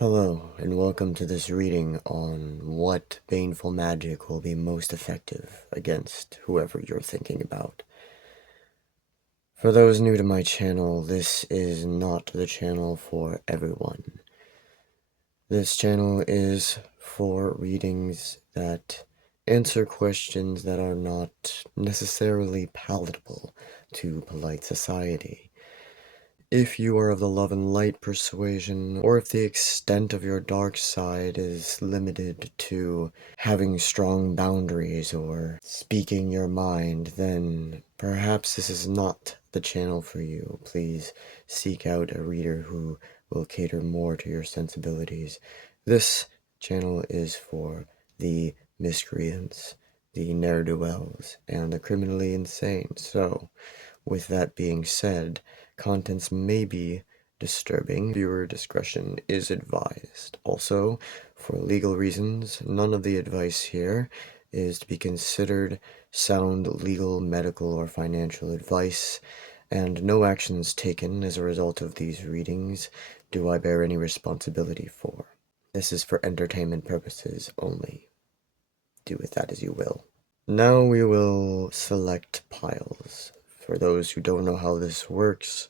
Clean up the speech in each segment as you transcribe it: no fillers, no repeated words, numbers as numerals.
Hello, and welcome to this reading on what baneful magic will be most effective against whoever you're thinking about. For those new to my channel, this is not the channel for everyone. This channel is for readings that answer questions that are not necessarily palatable to polite society. If you are of the love and light persuasion, or if the extent of your dark side is limited to having strong boundaries or speaking your mind, then perhaps this is not the channel for you. Please seek out a reader who will cater more to your sensibilities. This channel is for the miscreants, the ne'er-do-wells, and the criminally insane. So, with that being said, contents may be disturbing. Viewer discretion is advised. Also, for legal reasons, none of the advice here is to be considered sound legal, medical, or financial advice, and no actions taken as a result of these readings do I bear any responsibility for. This is for entertainment purposes only. Do with that as you will. Now we will select piles. For those who don't know how this works,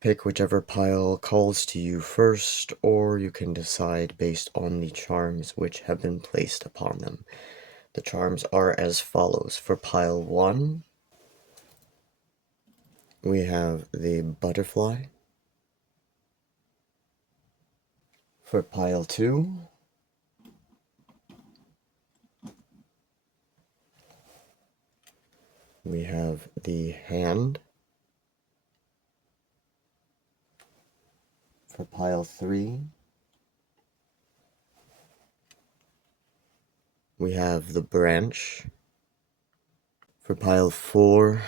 pick whichever pile calls to you first, or you can decide based on the charms which have been placed upon them. The charms are as follows. For pile 1, we have the butterfly. For pile 2, we have the hand. For pile 3, we have the branch. For pile 4,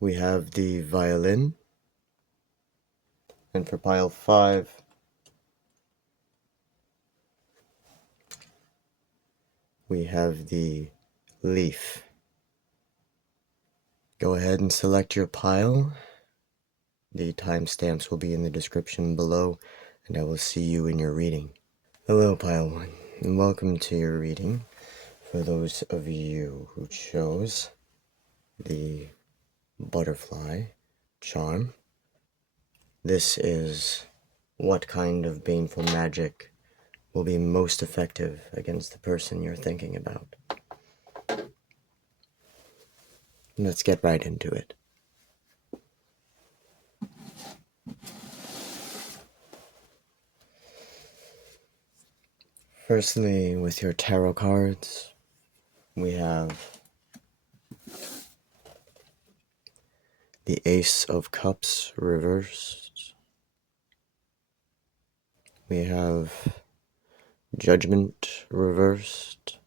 we have the violin. And for pile 5, we have the leaf. Go ahead and select your pile. The timestamps will be in the description below, and I will see you in your reading. Hello, pile 1, and welcome to your reading. For those of you who chose the butterfly charm, this is what kind of baneful magic will be most effective against the person you're thinking about. Let's get right into it. Firstly, with your tarot cards, we have the Ace of Cups reversed. We have Judgement reversed.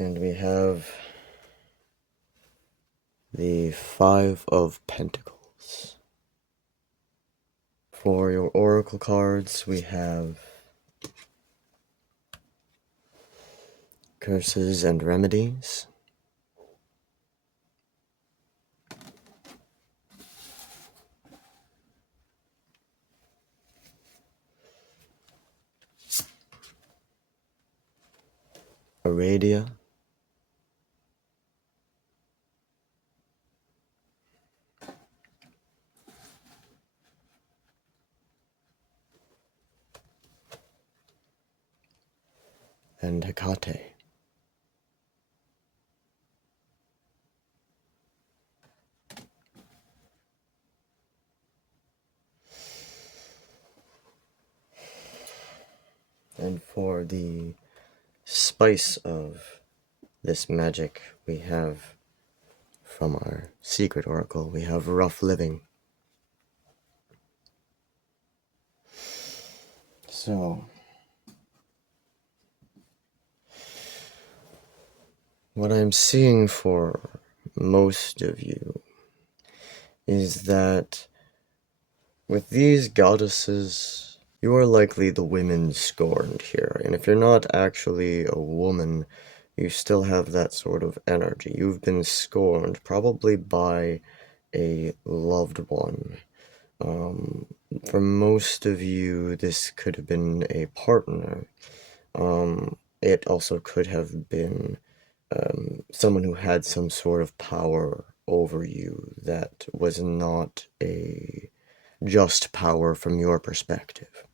And we have the Five of Pentacles. For your oracle cards, we have Curses and Remedies. Aradia. And Hecate. And for the spice of this magic, we have, from our secret oracle, we have Rough Living. So, what I'm seeing for most of you is that with these goddesses, you are likely the women scorned here. And if you're not actually a woman, you still have that sort of energy. You've been scorned, probably by a loved one, For most of you, this could have been a partner. It also could have been someone who had some sort of power over you that was not a just power from your perspective.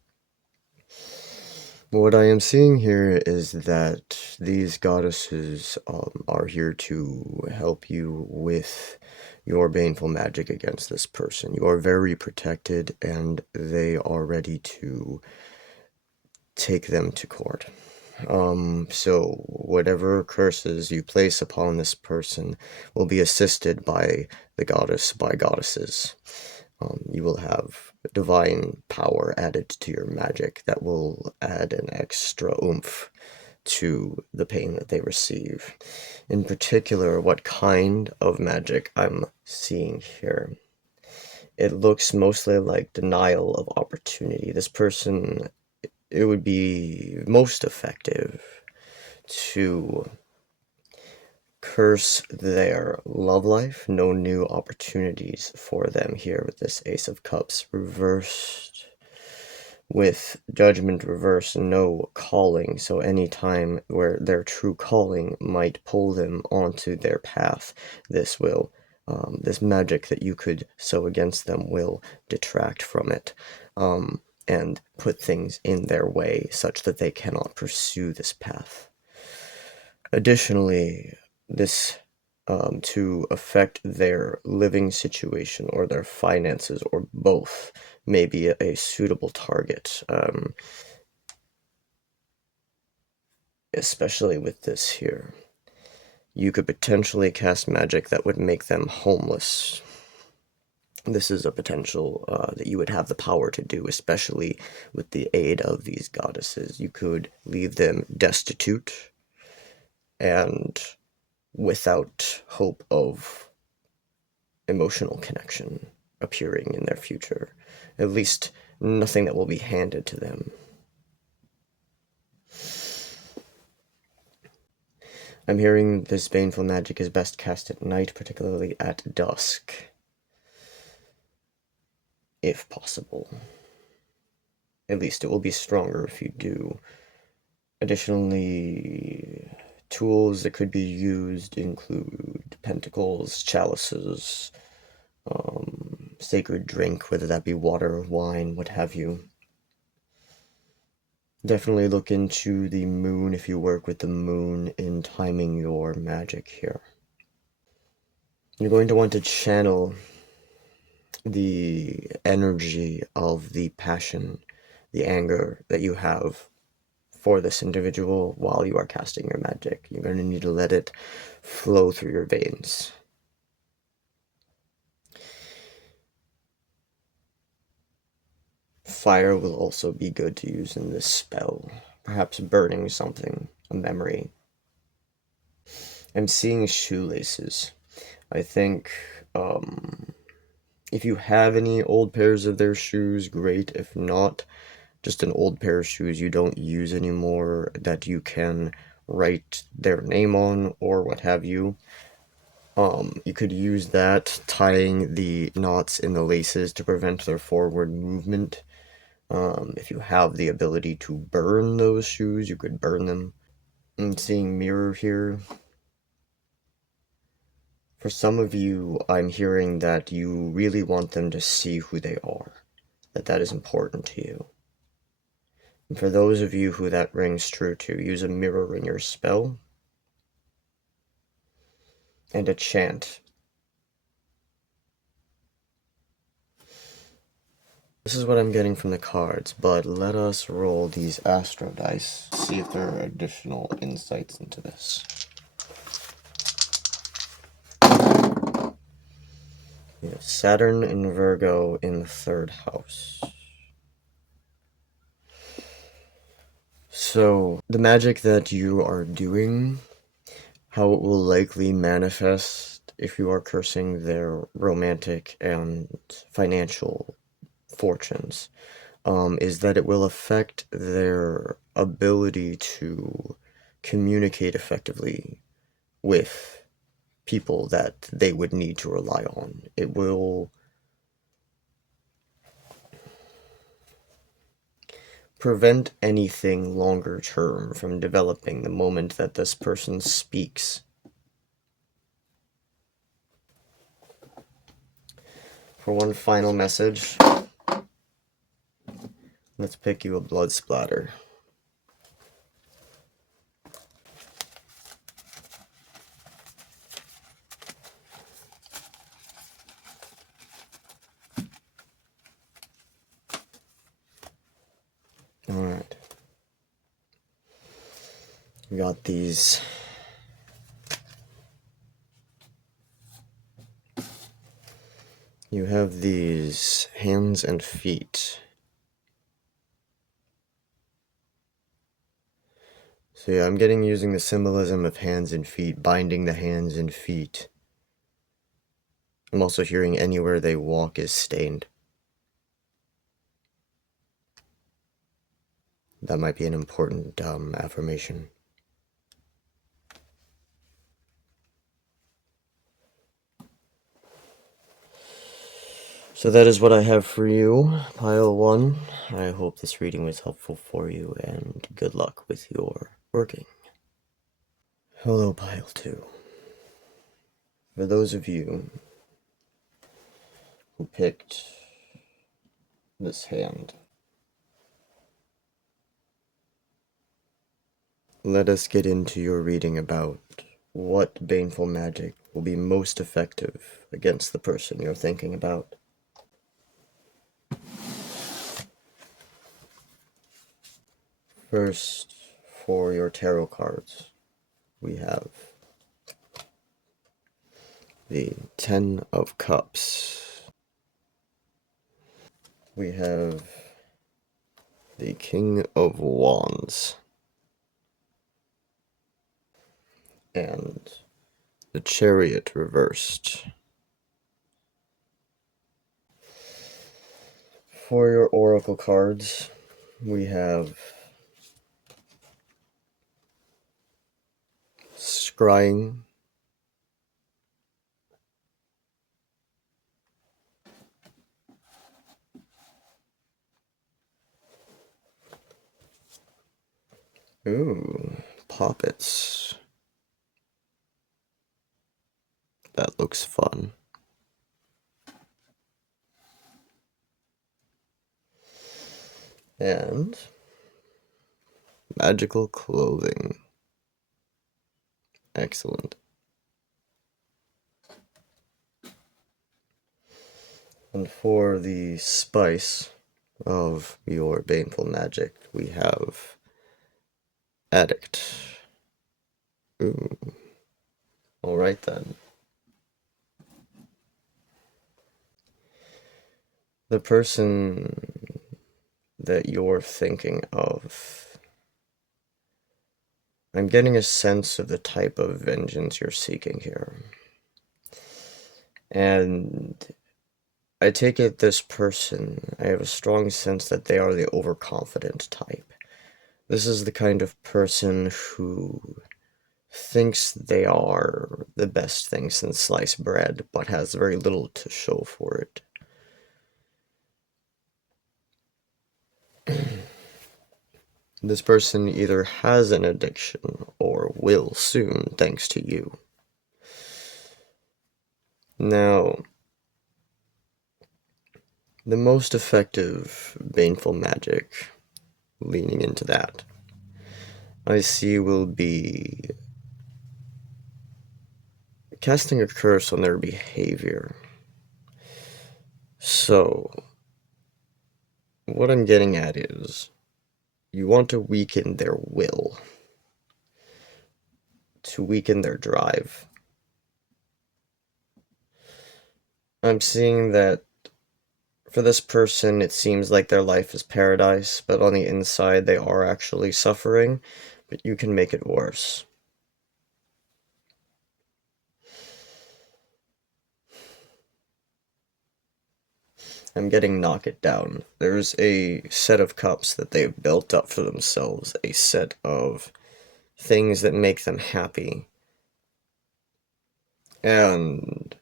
What I am seeing here is that these goddesses are here to help you with your baneful magic against this person. You are very protected, and they are ready to take them to court. So whatever curses you place upon this person will be assisted by goddesses. You will have divine power added to your magic that will add an extra oomph to the pain that they receive. In particular, what kind of magic I'm seeing here. It looks mostly like denial of opportunity. This person, it would be most effective to curse their love life. No new opportunities for them here with this Ace of Cups reversed. With Judgment reversed, no calling. So any time where their true calling might pull them onto their path, this will, this magic that you could sow against them will detract from it. And put things in their way such that they cannot pursue this path. Additionally, this to affect their living situation or their finances or both may be a suitable target, especially with this here. You could potentially cast magic that would make them homeless. This is a potential that you would have the power to do, especially with the aid of these goddesses. You could leave them destitute and without hope of emotional connection appearing in their future. At least nothing that will be handed to them. I'm hearing this baneful magic is best cast at night, particularly at dusk, if possible. At least it will be stronger if you do. Additionally, tools that could be used include pentacles, chalices, sacred drink, whether that be water, wine, what have you. Definitely look into the moon if you work with the moon in timing your magic here. You're going to want to channel the energy of the passion, the anger that you have for this individual while you are casting your magic. You're going to need to let it flow through your veins. Fire will also be good to use in this spell. Perhaps burning something, a memory. I'm seeing shoelaces. I think, if you have any old pairs of their shoes, great. If not, just an old pair of shoes you don't use anymore that you can write their name on or what have you. You could use that, tying the knots in the laces to prevent their forward movement. If you have the ability to burn those shoes, you could burn them. I'm seeing mirror here. For some of you, I'm hearing that you really want them to see who they are, that is important to you. And for those of you who that rings true to, use a mirror in your spell and a chant. This is what I'm getting from the cards, but let us roll these astro dice, see if there are additional insights into this. We have Saturn in Virgo in the 3rd house. So, the magic that you are doing, how it will likely manifest if you are cursing their romantic and financial fortunes, is that it will affect their ability to communicate effectively with people that they would need to rely on. It will prevent anything longer term from developing the moment that this person speaks. For one final message, let's pick you a blood splatter. Alright. We got these. You have these hands and feet. So yeah, I'm getting using the symbolism of hands and feet, binding the hands and feet. I'm also hearing anywhere they walk is stained. That might be an important affirmation. So that is what I have for you, Pile 1. I hope this reading was helpful for you, and good luck with your working. Hello, Pile 2. For those of you who picked this hand, let us get into your reading about what baneful magic will be most effective against the person you're thinking about. First, for your tarot cards, we have the 10 of Cups. We have the King of Wands. And the Chariot reversed. For your oracle cards, we have Scrying, ooh, Poppets. That looks fun. And Magical Clothing. Excellent. And for the spice of your baneful magic, we have Addict. Ooh. Alright then. The person that you're thinking of, I'm getting a sense of the type of vengeance you're seeking here. And I take it this person, I have a strong sense that they are the overconfident type. This is the kind of person who thinks they are the best thing since sliced bread, but has very little to show for it. This person either has an addiction or will soon, thanks to you. Now, the most effective baneful magic, leaning into that, I see will be casting a curse on their behavior. So, what I'm getting at is, you want to weaken their will, to weaken their drive. I'm seeing that for this person, it seems like their life is paradise, but on the inside they are actually suffering, but you can make it worse. I'm getting knock it down. There's a set of cups that they've built up for themselves, a set of things that make them happy. And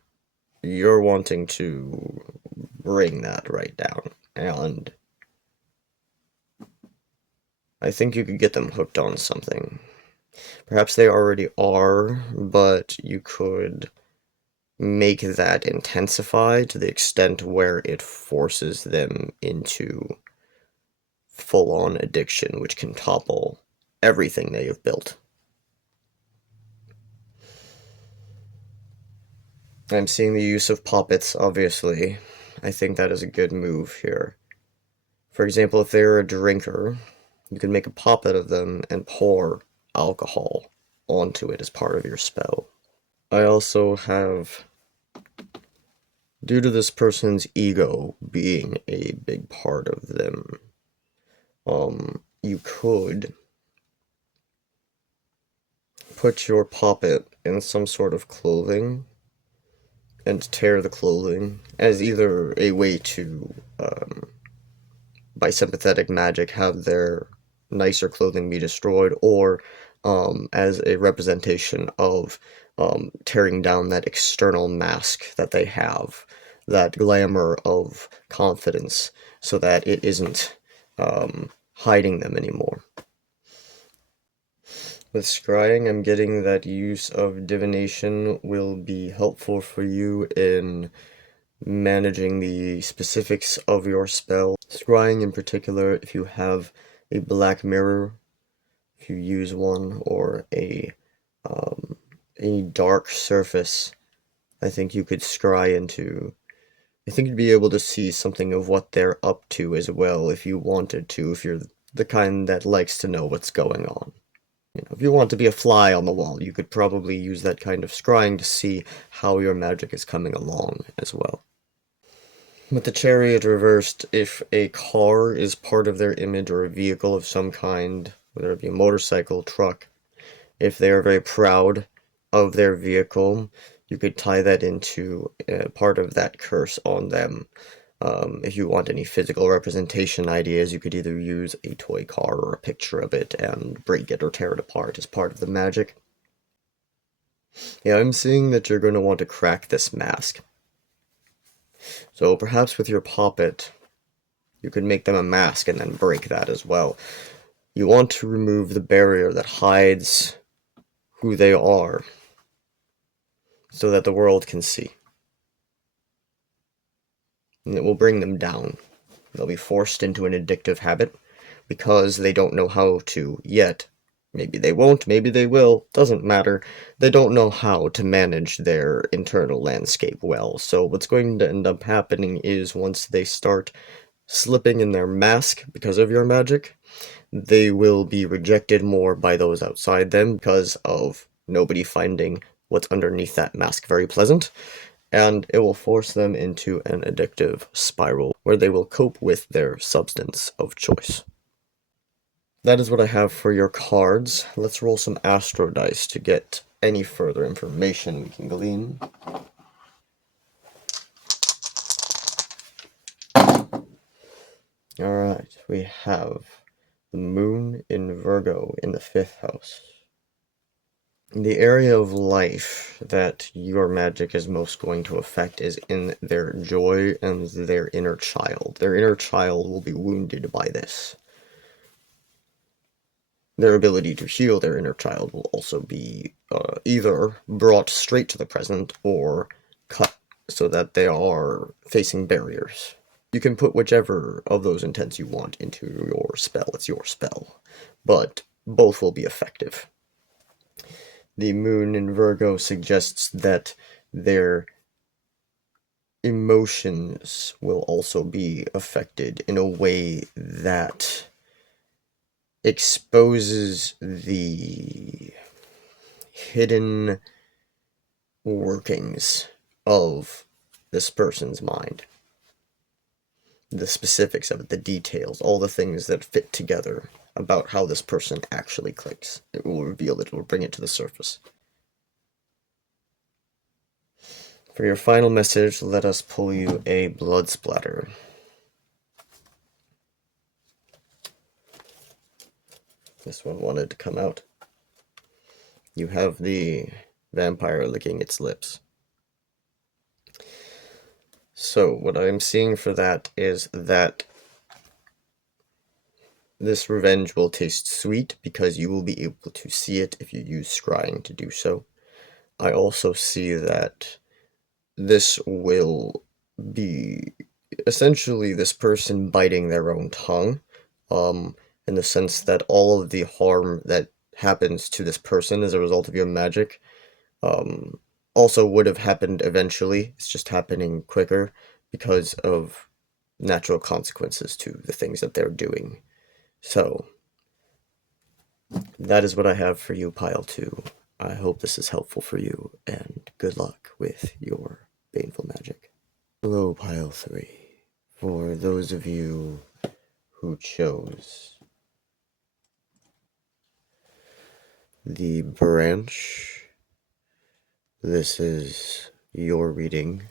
you're wanting to bring that right down. And I think you could get them hooked on something. Perhaps they already are, but you could make that intensify to the extent where it forces them into full-on addiction, which can topple everything they have built. I'm seeing the use of puppets, obviously. I think that is a good move here. For example, if they're a drinker, you can make a puppet of them and pour alcohol onto it as part of your spell. I also have, due to this person's ego being a big part of them, you could put your puppet in some sort of clothing and tear the clothing as either a way to, by sympathetic magic, have their nicer clothing be destroyed, or as a representation of tearing down that external mask that they have, that glamour of confidence, so that it isn't hiding them anymore. With scrying, I'm getting that use of divination will be helpful for you in managing the specifics of your spell. Scrying in particular, if you have a black mirror, if you use one, or a dark surface, I think you could scry into. I think you'd be able to see something of what they're up to as well if you wanted to, if you're the kind that likes to know what's going on. If you want to be a fly on the wall, you could probably use that kind of scrying to see how your magic is coming along as well. With the chariot reversed, if a car is part of their image or a vehicle of some kind, whether it be a motorcycle, truck, if they are very proud of their vehicle, you could tie that into part of that curse on them. If you want any physical representation ideas, you could either use a toy car or a picture of it and break it or tear it apart as part of the magic. Yeah, I'm seeing that you're going to want to crack this mask. So perhaps with your puppet, you could make them a mask and then break that as well. You want to remove the barrier that hides who they are so that the world can see. And it will bring them down. They'll be forced into an addictive habit because they don't know how to yet. Maybe they won't, maybe they will, doesn't matter. They don't know how to manage their internal landscape well. So what's going to end up happening is once they start slipping in their mask because of your magic, they will be rejected more by those outside them because of nobody finding what's underneath that mask very pleasant, and it will force them into an addictive spiral where they will cope with their substance of choice. That is what I have for your cards. Let's roll some astro dice to get any further information we can glean. Alright, we have the moon in Virgo in the 5th house. The area of life that your magic is most going to affect is in their joy and their inner child. Their inner child will be wounded by this. Their ability to heal their inner child will also be either brought straight to the present or cut so that they are facing barriers. You can put whichever of those intents you want into your spell. It's your spell. But both will be effective. The moon in Virgo suggests that their emotions will also be affected in a way that exposes the hidden workings of this person's mind. The specifics of it, the details, all the things that fit together about how this person actually clicks. It will reveal it, it will bring it to the surface. For your final message, let us pull you a blood splatter. This one wanted to come out. You have the vampire licking its lips. So what I'm seeing for that is that This revenge will taste sweet because you will be able to see it if you use scrying to do so. I also see that this will be essentially this person biting their own tongue, in the sense that all of the harm that happens to this person as a result of your magic, um, also would have happened eventually. It's just happening quicker because of natural consequences to the things that they're doing. So, that is what I have for you, Pile 2. I hope this is helpful for you, and good luck with your baneful magic. Hello, Pile 3. For those of you who chose the branch, this is your reading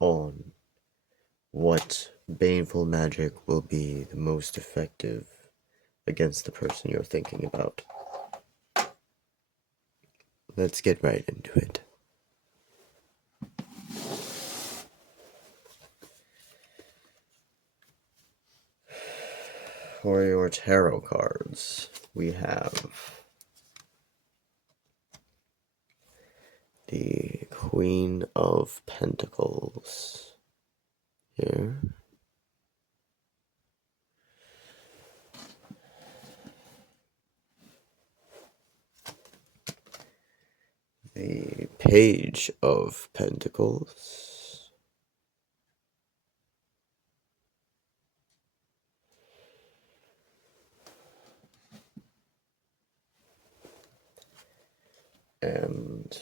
on what baneful magic will be the most effective against the person you're thinking about. Let's get right into it. For your tarot cards, we have the Queen of Pentacles here. The Page of Pentacles. And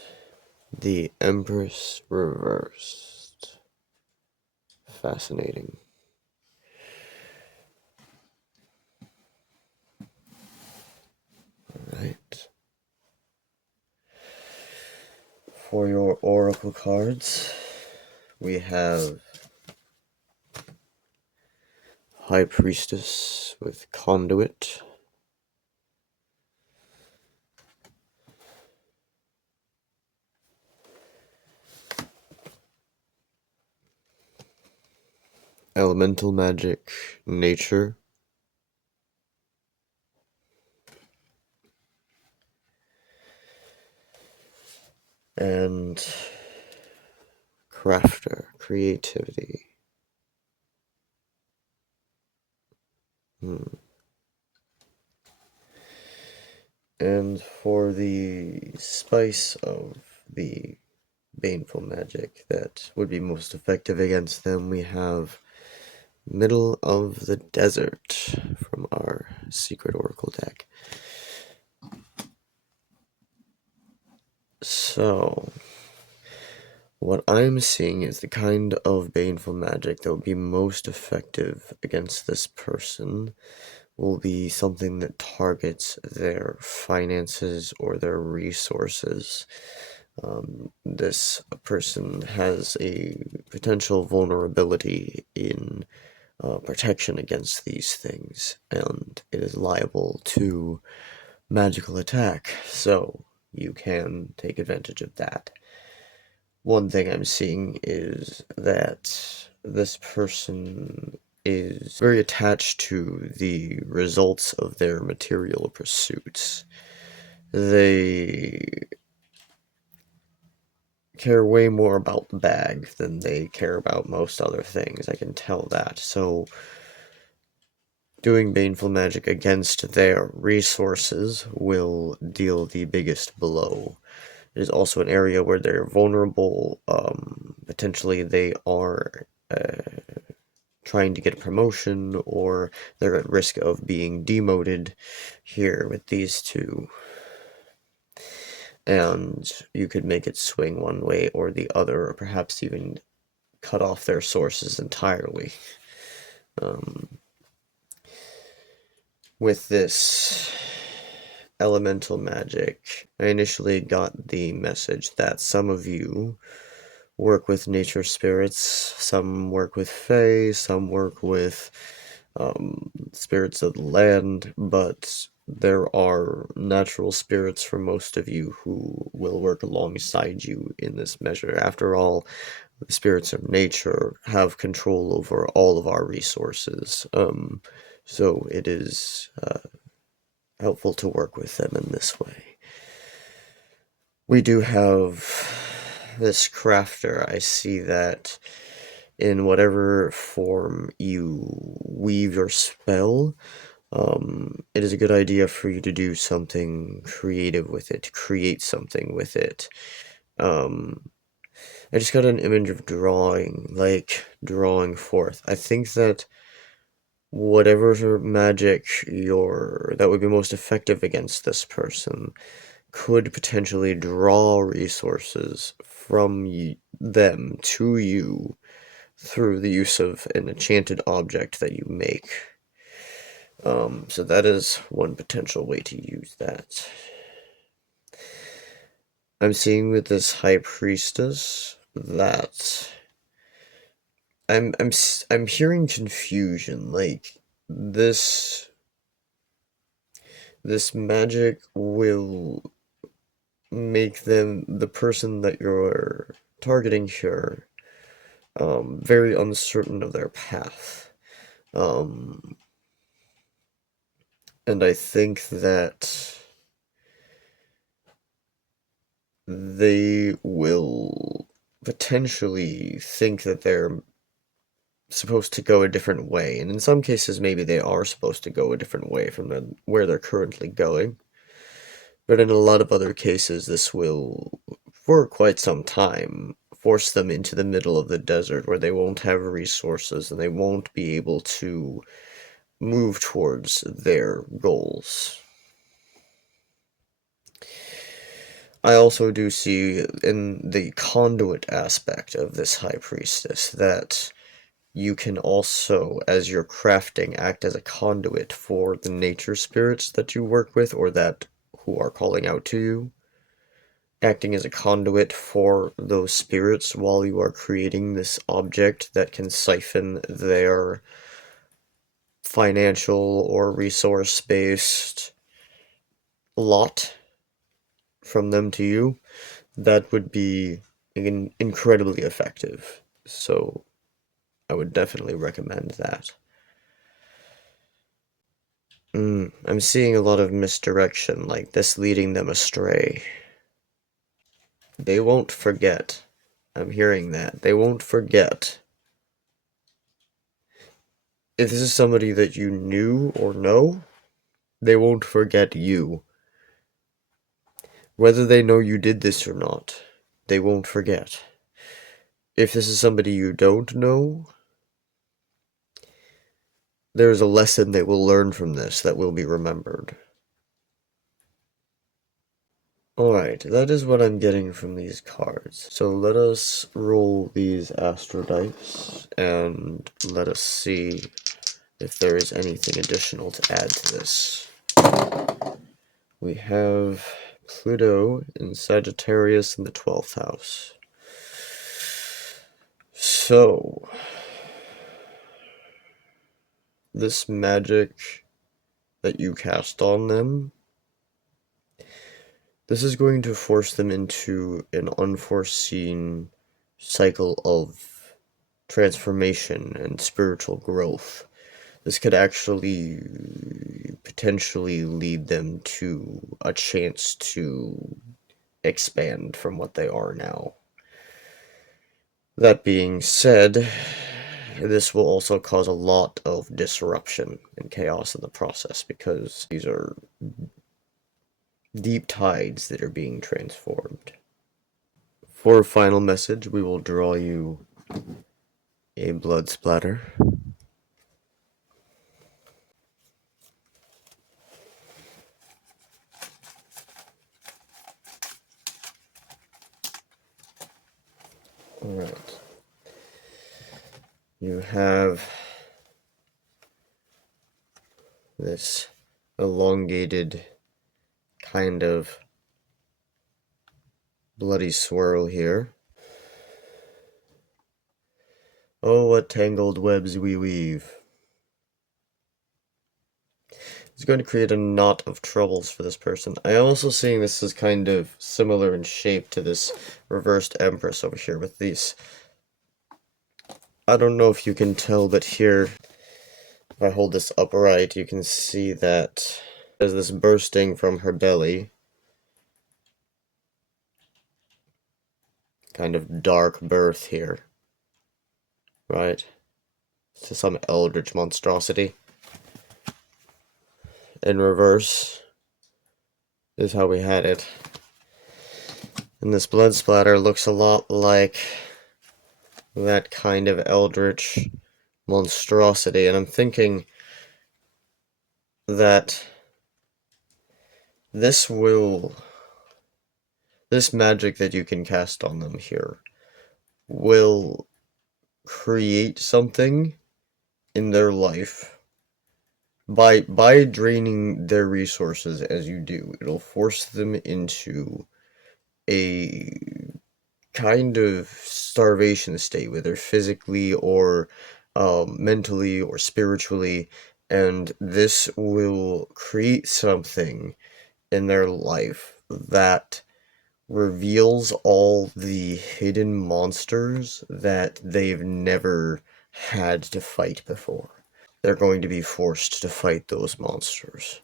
the Empress reversed. Fascinating. Alright. For your oracle cards, we have High Priestess with Conduit. Elemental Magic, Nature. And Crafter, Creativity. And for the spice of the baneful magic that would be most effective against them, we have Middle of the Desert from our Secret Oracle deck. So, what I'm seeing is the kind of baneful magic that will be most effective against this person will be something that targets their finances or their resources. This person has a potential vulnerability in protection against these things, and it is liable to magical attack, so you can take advantage of that. One thing I'm seeing is that this person is very attached to the results of their material pursuits. They care way more about the bag than they care about most other things. I can tell that. So, doing baneful magic against their resources will deal the biggest blow. It is also an area where they're vulnerable. Potentially they are trying to get a promotion, or they're at risk of being demoted here with these two. And you could make it swing one way or the other, or perhaps even cut off their sources entirely. With this elemental magic, I initially got the message that some of you work with nature spirits, some work with fae, some work with spirits of the land, but there are natural spirits for most of you who will work alongside you in this measure. After all, the spirits of nature have control over all of our resources. So it is helpful to work with them in this way. We do have this crafter. I see that in whatever form you weave your spell, it is a good idea for you to do something creative with it, to create something with it. I just got an image of drawing, like drawing forth. I think that whatever magic that would be most effective against this person could potentially draw resources from them to you through the use of an enchanted object that you make. So that is one potential way to use that. I'm seeing with this high priestess that I'm hearing confusion. Like this magic will make the person that you're targeting here, very uncertain of their path. And I think that they will potentially think that they're supposed to go a different way, and in some cases maybe they are supposed to go a different way from where they're currently going. But in a lot of other cases, this will, for quite some time, force them into the middle of the desert where they won't have resources and they won't be able to move towards their goals. I also do see in the conduit aspect of this high priestess that you can also, as you're crafting, act as a conduit for the nature spirits that you work with or that who are calling out to you. Acting as a conduit for those spirits while you are creating this object that can siphon their financial or resource-based lot from them to you, that would be incredibly effective. So I would definitely recommend that. I'm seeing a lot of misdirection, like this leading them astray. They won't forget. I'm hearing that. They won't forget. If this is somebody that you knew or know, they won't forget you. Whether they know you did this or not, they won't forget. If this is somebody you don't know, there's a lesson they will learn from this that will be remembered. Alright, that is what I'm getting from these cards. So let us roll these astro dice, and let us see if there is anything additional to add to this. We have Pluto in Sagittarius in the 12th house. So, this magic that you cast on them, this is going to force them into an unforeseen cycle of transformation and spiritual growth. This could actually potentially lead them to a chance to expand from what they are now. That being said, this will also cause a lot of disruption and chaos in the process because these are deep tides that are being transformed. For a final message, we will draw you a blood splatter. Alright. You have this elongated kind of bloody swirl here. Oh, what tangled webs we weave. It's going to create a knot of troubles for this person. I am also seeing this as kind of similar in shape to this reversed Empress over here with these. I don't know if you can tell, but here If I hold this upright, you can see that there's this bursting from her belly. Kind of dark birth here. Right? To some eldritch monstrosity. In reverse is how we had it. And this blood splatter looks a lot like that kind of eldritch monstrosity, and I'm thinking that this magic that you can cast on them here will create something in their life by draining their resources as you do. It'll force them into a kind of starvation state, whether physically or mentally or spiritually, and this will create something in their life that reveals all the hidden monsters that they've never had to fight before. They're going to be forced to fight those monsters,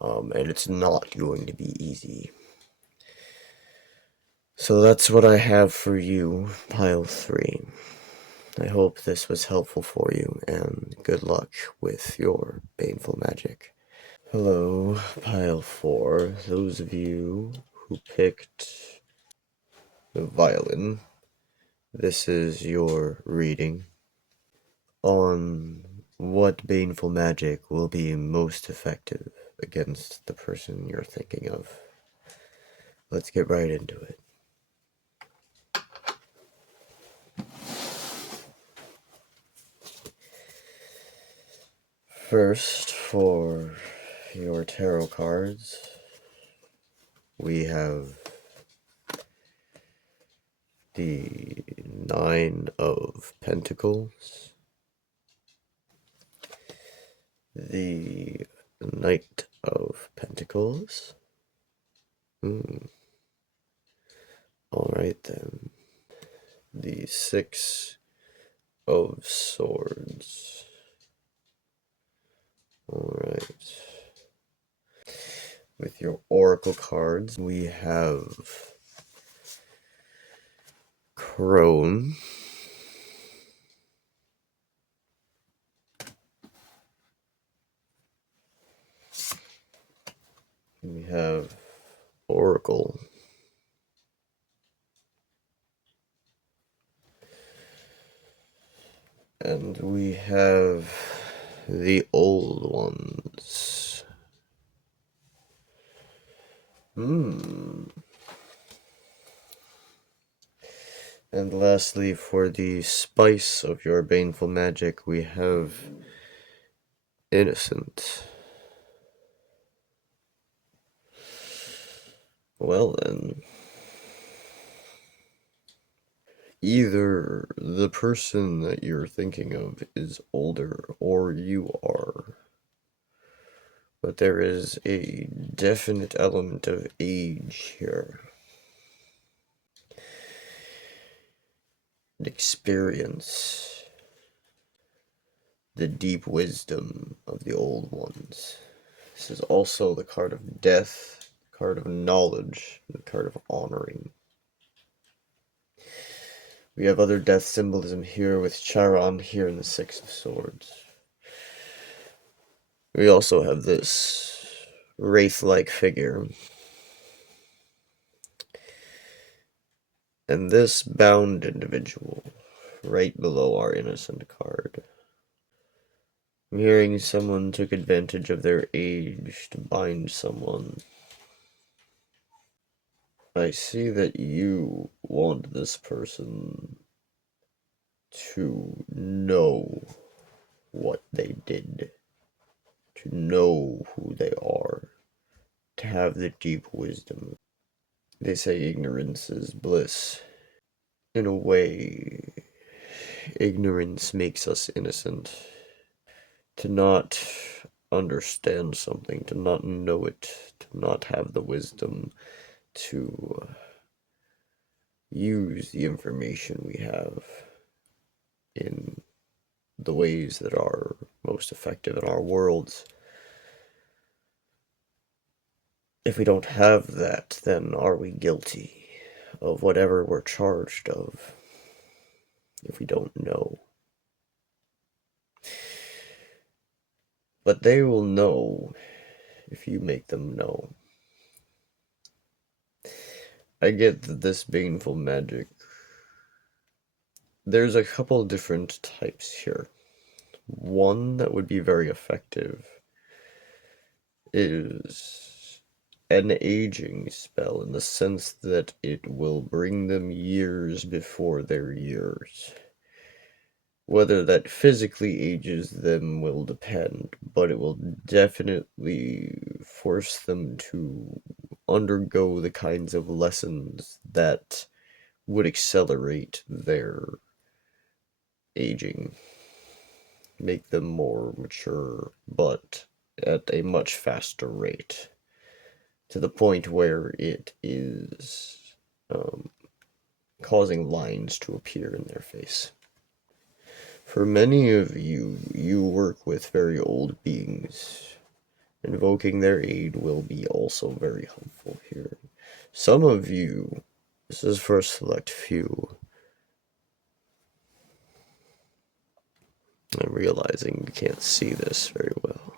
and it's not going to be easy. So that's what I have for you, Pile 3. I hope this was helpful for you, and good luck with your baneful magic. Hello, Pile 4. Those of you who picked the violin, this is your reading on what baneful magic will be most effective against the person you're thinking of. Let's get right into it. First, for your tarot cards, we have the Nine of Pentacles, the Knight of Pentacles. Alright then. The Six of Swords. Alright. With your oracle cards, we have Crone. We have Oracle. And we have the Old Ones. And lastly, for the spice of your baneful magic, we have Innocent. Well then, either the person that you're thinking of is older or you are. But there is a definite element of age here. And experience. The deep wisdom of the old ones. This is also the card of death, the card of knowledge, and the card of honoring. We have other death symbolism here with Charon here in the Six of Swords. We also have this wraith-like figure. And this bound individual right below our innocent card. I'm hearing someone took advantage of their age to bind someone. I see that you want this person to know what they did, to know who they are, to have the deep wisdom. They say ignorance is bliss. In a way, ignorance makes us innocent. To not understand something, to not know it, to not have the wisdom to use the information we have in the ways that are most effective in our worlds. If we don't have that, then are we guilty of whatever we're charged of if we don't know? But they will know if you make them know. I get that this baneful magic, there's a couple different types here. One that would be very effective is an aging spell, in the sense that it will bring them years before their years. Whether that physically ages them will depend, but it will definitely force them to undergo the kinds of lessons that would accelerate their aging, make them more mature, but at a much faster rate, to the point where it is causing lines to appear in their face. For many of you, you work with very old beings. Invoking their aid will be also very helpful here. Some of you, this is for a select few. I'm realizing you can't see this very well.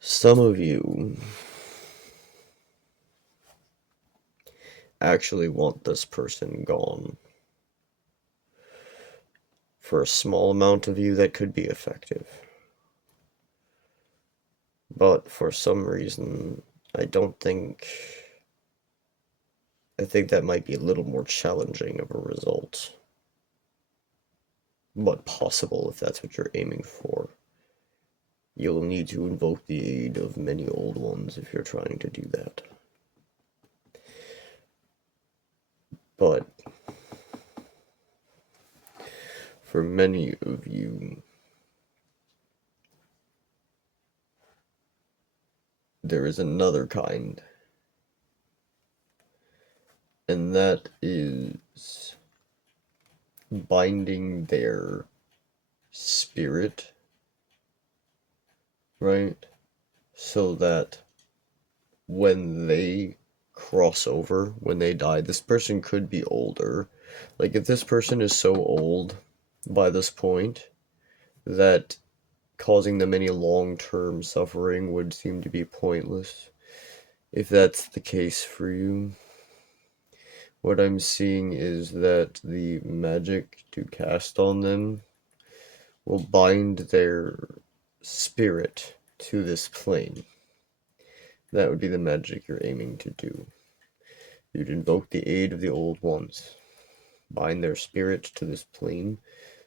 Some of you actually want this person gone. For a small amount of you, that could be effective. But for some reason, I think that might be a little more challenging of a result. But possible if that's what you're aiming for. You'll need to invoke the aid of many old ones if you're trying to do that. But for many of you, there is another kind, and that is binding their spirit, right? So that when they cross over, when they die, this person could be older. Like, if this person is so old by this point that causing them any long-term suffering would seem to be pointless. If that's the case for you, what I'm seeing is that the magic to cast on them will bind their spirit to this plane. That would be the magic you're aiming to do. You'd invoke the aid of the old ones, bind their spirit to this plane,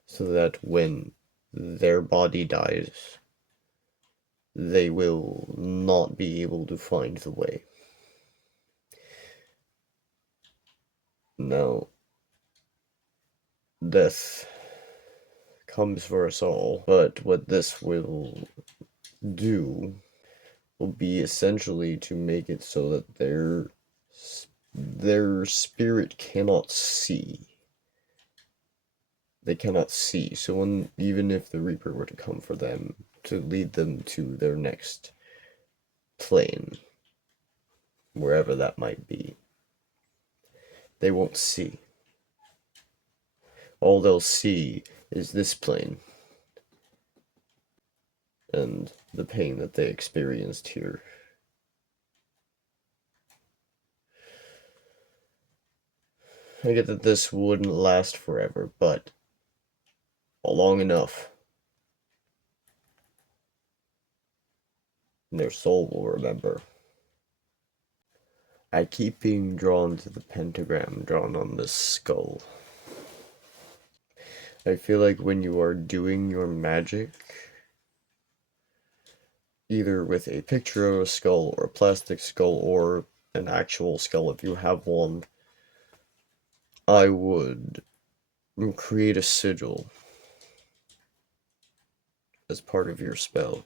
so that when their body dies, they will not be able to find the way. Now, death comes for us all, but what this will do will be essentially to make it so that their spirit cannot see. They cannot see. So even if the Reaper were to come for them to lead them to their next plane, wherever that might be, they won't see. All they'll see is this plane and the pain that they experienced here. I get that this wouldn't last forever, but long enough. And their soul will remember. I keep being drawn to the pentagram drawn on this skull. I feel like when you are doing your magic, either with a picture of a skull or a plastic skull or an actual skull if you have one, I would create a sigil as part of your spell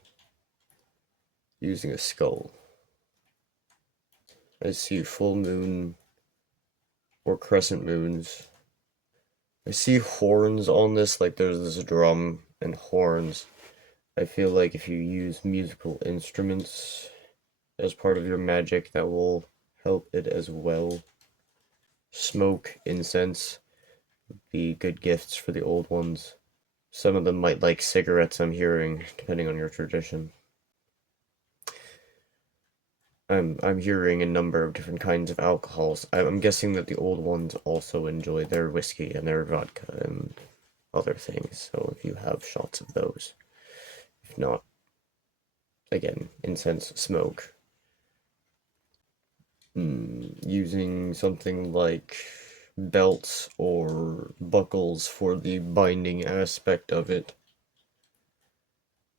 using a skull. I see full moon or crescent moons I see horns on this, like there's this drum and horns. I feel like if you use musical instruments as part of your magic, that will help it as well. Smoke, incense, be good gifts for the old ones. Some of them might like cigarettes, I'm hearing, depending on your tradition. I'm hearing a number of different kinds of alcohols. I'm guessing that the old ones also enjoy their whiskey and their vodka and other things, so if you have shots of those. If not, again, incense, smoke. Using something like belts or buckles for the binding aspect of it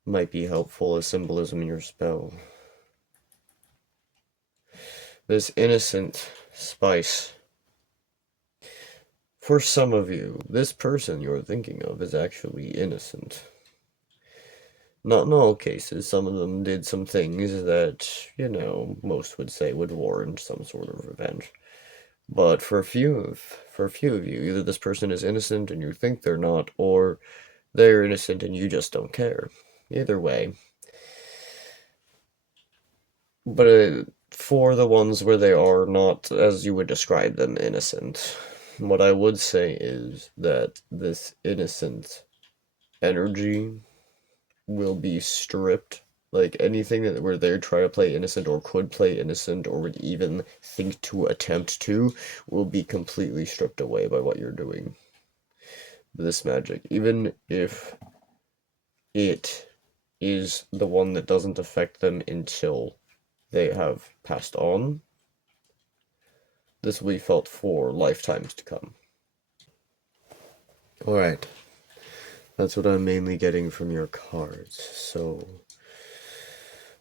might be helpful as symbolism in your spell. This innocent spice. For some of you, this person you're thinking of is actually innocent. Not in all cases, some of them did some things that, most would say would warrant some sort of revenge. But for a few of you, either this person is innocent and you think they're not, or they're innocent and you just don't care. Either way. But for the ones where they are not, as you would describe them, innocent, what I would say is that this innocent energy will be stripped. Like anything that where they try to play innocent or could play innocent or would even think to attempt to will be completely stripped away by what you're doing. This magic, even if it is the one that doesn't affect them until they have passed on, this will be felt for lifetimes to come. Alright, that's what I'm mainly getting from your cards, so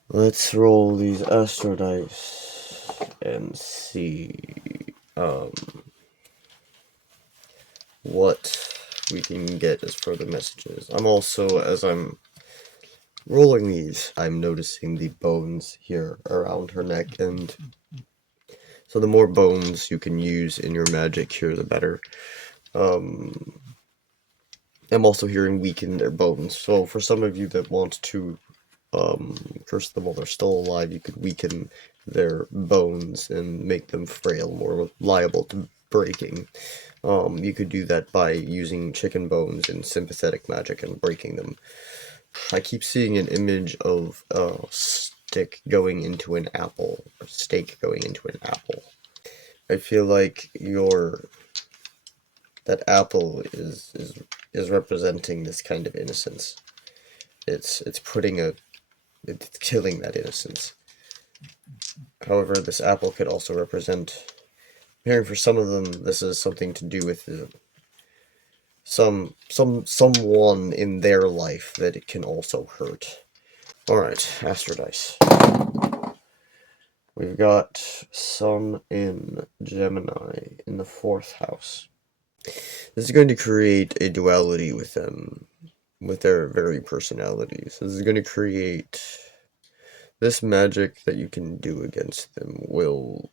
let's roll these astro dice and see what we can get as further messages. I'm also, as I'm rolling these, I'm noticing the bones here around her neck, and so the more bones you can use in your magic here, the better. I'm also hearing weaken their bones, so for some of you that want to curse them while they're still alive, you could weaken their bones and make them frail, more liable to breaking. You could do that by using chicken bones in sympathetic magic and breaking them. I keep seeing an image of a stick going into an apple, or steak going into an apple. I feel like that apple is representing this kind of innocence. It's killing that innocence. However, this apple could also represent, hearing for some of them, this is something to do with someone in their life that it can also hurt. Alright, Astro Dice. We've got Sun in Gemini in the 4th house. This is going to create a duality with them, with their very personalities. This is going to create this magic that you can do against them will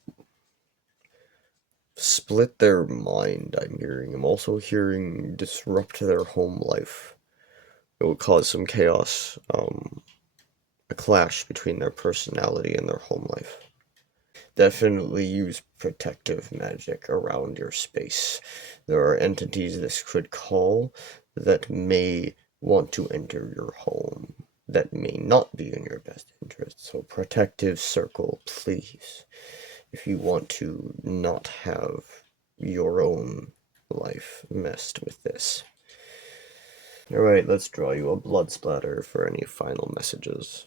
split their mind, I'm hearing. I'm also hearing disrupt their home life. It will cause some chaos, a clash between their personality and their home life. Definitely use protective magic around your space. There are entities this could call that may want to enter your home that may not be in your best interest. So protective circle, please. If you want to not have your own life messed with this. Alright, let's draw you a blood splatter for any final messages.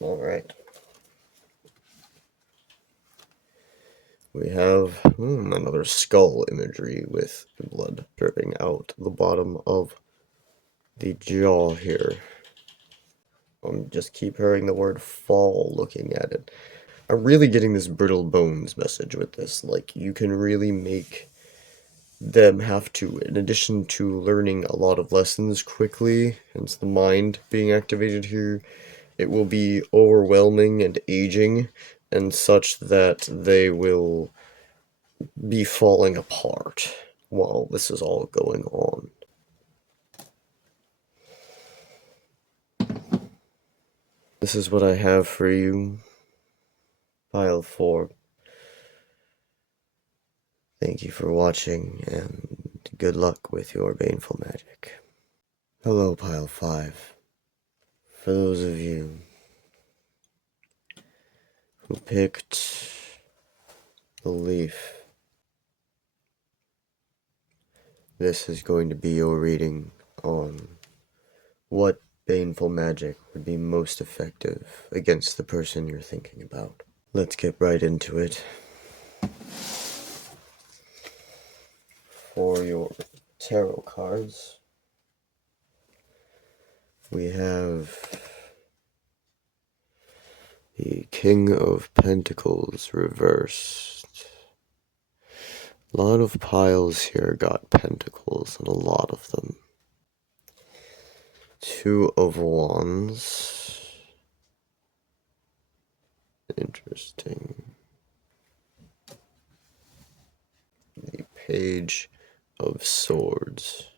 Alright. We have another skull imagery with blood dripping out the bottom of the jaw here. Just keep hearing the word fall looking at it. I'm really getting this brittle bones message with this. Like, you can really make them have to, in addition to learning a lot of lessons quickly, hence the mind being activated here, it will be overwhelming and aging, and such that they will be falling apart while this is all going on. This is what I have for you, Pile 4. Thank you for watching, and good luck with your baneful magic. Hello, Pile 5. For those of you who picked the leaf, this is going to be your reading on what baneful magic would be most effective against the person you're thinking about. Let's get right into it. For your tarot cards, we have the King of Pentacles reversed. A lot of piles here got pentacles, and a lot of them. Two of Wands. Interesting. The Page of Swords.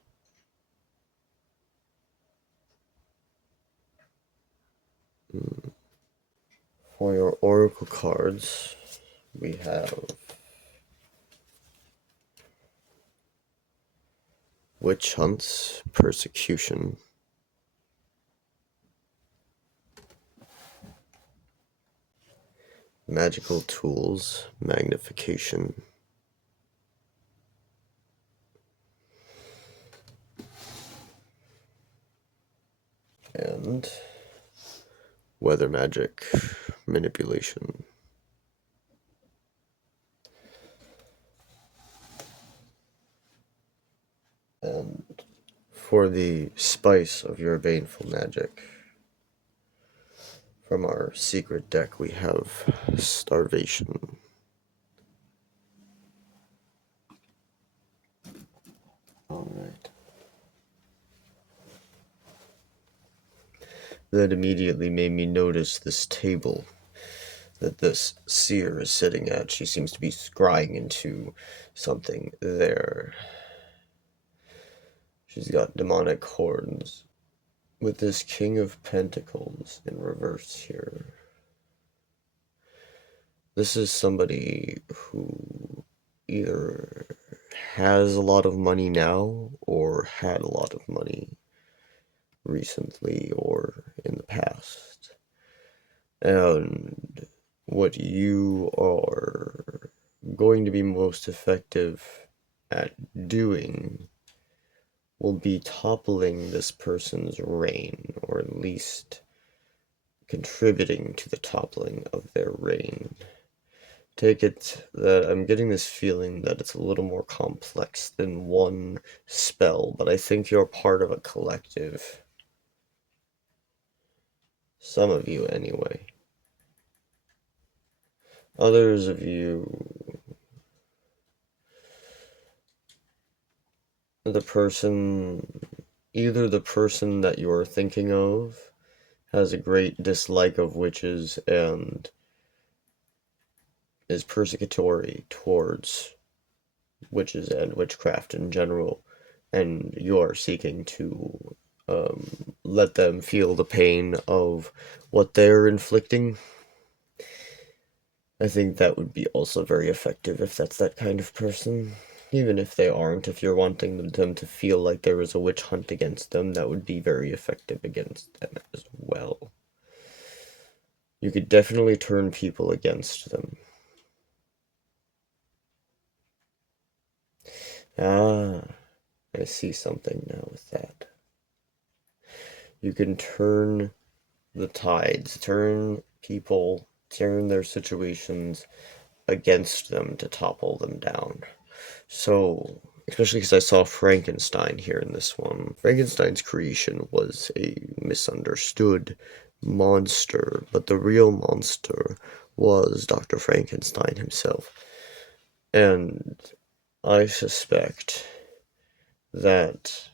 For your oracle cards, we have Witch Hunts, Persecution. Magical Tools, Magnification. And Weather Magic, Manipulation. And for the spice of your baneful magic, from our secret deck we have Starvation. Alright. That immediately made me notice this table that this seer is sitting at. She seems to be scrying into something there. She's got demonic horns. With this King of Pentacles in reverse here. This is somebody who either has a lot of money now or had a lot of money recently or in the past. And what you are going to be most effective at doing will be toppling this person's reign, or at least contributing to the toppling of their reign. Take it that I'm getting this feeling that it's a little more complex than one spell, but I think you're part of a collective. Some of you, anyway. Others of you, either the person that you're thinking of has a great dislike of witches and is persecutory towards witches and witchcraft in general, and you are seeking to let them feel the pain of what they're inflicting. I think that would be also very effective if that's that kind of person. Even if they aren't, if you're wanting them to feel like there is a witch hunt against them, that would be very effective against them as well. You could definitely turn people against them. Ah, I see something now with that. You can turn the tides, turn people, turn their situations against them to topple them down. So, especially because I saw Frankenstein here in this one. Frankenstein's creation was a misunderstood monster, but the real monster was Dr. Frankenstein himself. And I suspect that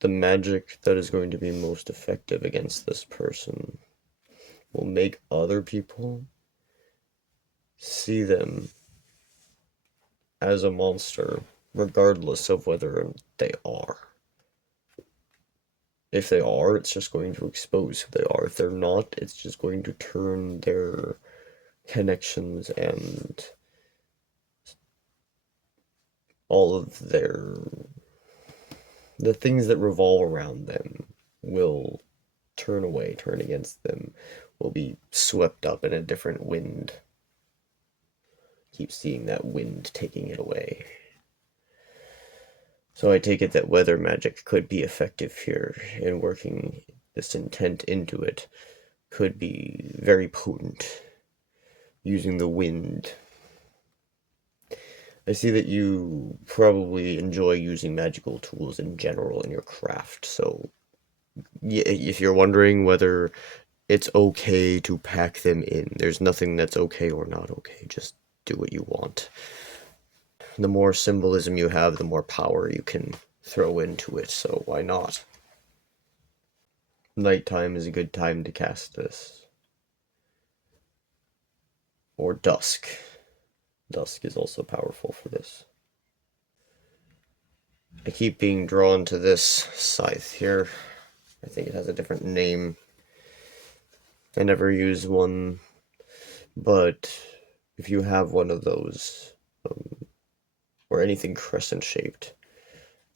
the magic that is going to be most effective against this person will make other people see them as a monster, regardless of whether they are. If they are, it's just going to expose who they are. If they're not, it's just going to turn their connections and all of the things that revolve around them will turn away, turn against them, will be swept up in a different wind. Keep seeing that wind taking it away. So I take it that weather magic could be effective here, and working this intent into it could be very potent, using the wind. I see that you probably enjoy using magical tools in general in your craft, so if you're wondering whether it's okay to pack them in, there's nothing that's okay or not okay, just do what you want. The more symbolism you have, the more power you can throw into it, so why not? Nighttime is a good time to cast this. Or dusk. Dusk is also powerful for this. I keep being drawn to this scythe here. I think it has a different name. I never use one, but if you have one of those, or anything crescent-shaped,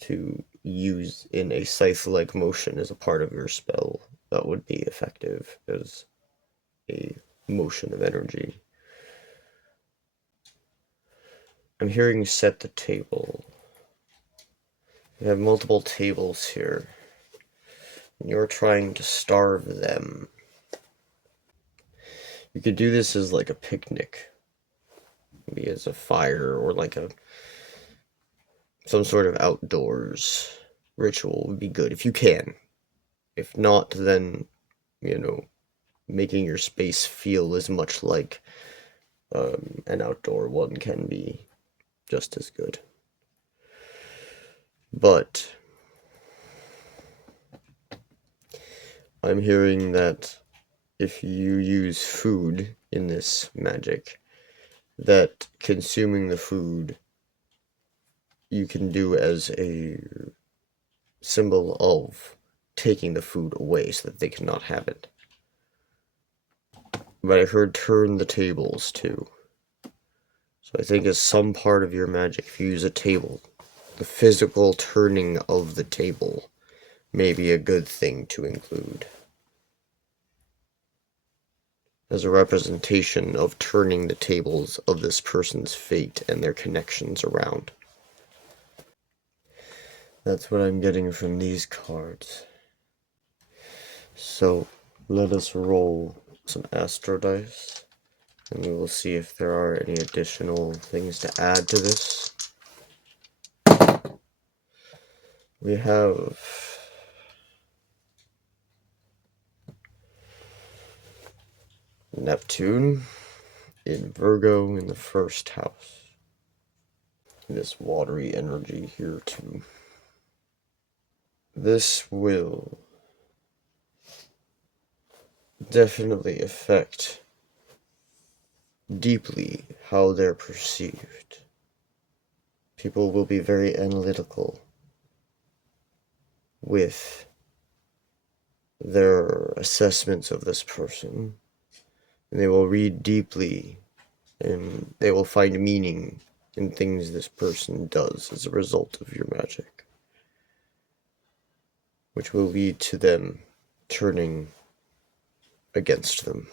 to use in a scythe-like motion as a part of your spell, that would be effective as a motion of energy. I'm hearing set the table. You have multiple tables here, and you're trying to starve them. You could do this as like a picnic, maybe as a fire, or like some sort of outdoors ritual would be good if you can. If not, then, making your space feel as much like an outdoor one can be just as good. But I'm hearing that if you use food in this magic, that consuming the food you can do as a symbol of taking the food away so that they cannot have it. But I heard turn the tables too. So I think as some part of your magic, if you use a table, the physical turning of the table may be a good thing to include, as a representation of turning the tables of this person's fate and their connections around. That's what I'm getting from these cards. So let us roll some astro dice, and we will see if there are any additional things to add to this. We have Neptune in Virgo in the first house. This watery energy here too. This will definitely affect deeply how they're perceived. People will be very analytical with their assessments of this person, and they will read deeply, and they will find meaning in things this person does as a result of your magic, which will lead to them turning against them.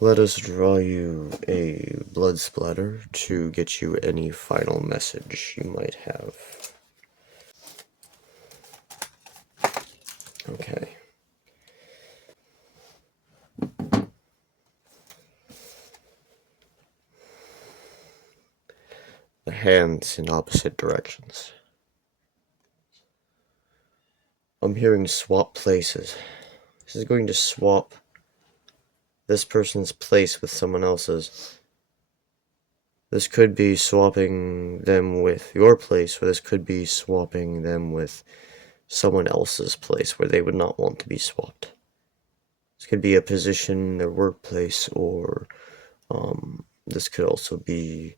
Let us draw you a blood splatter to get you any final message you might have. Okay. The hands in opposite directions. I'm hearing swap places. This is going to swap this person's place with someone else's. This could be swapping them with your place, or this could be swapping them with someone else's place where they would not want to be swapped. This could be a position in their workplace, or this could also be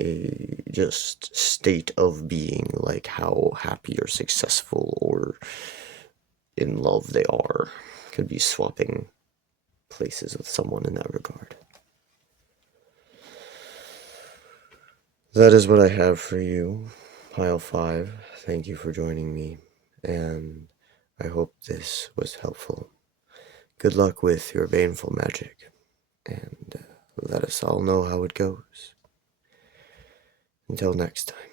a just state of being, like how happy or successful or in love they are. Could be swapping places with someone in that regard. That is what I have for you, Pile 5. Thank you for joining me, and I hope this was helpful. Good luck with your baneful magic, and let us all know how it goes. Until next time.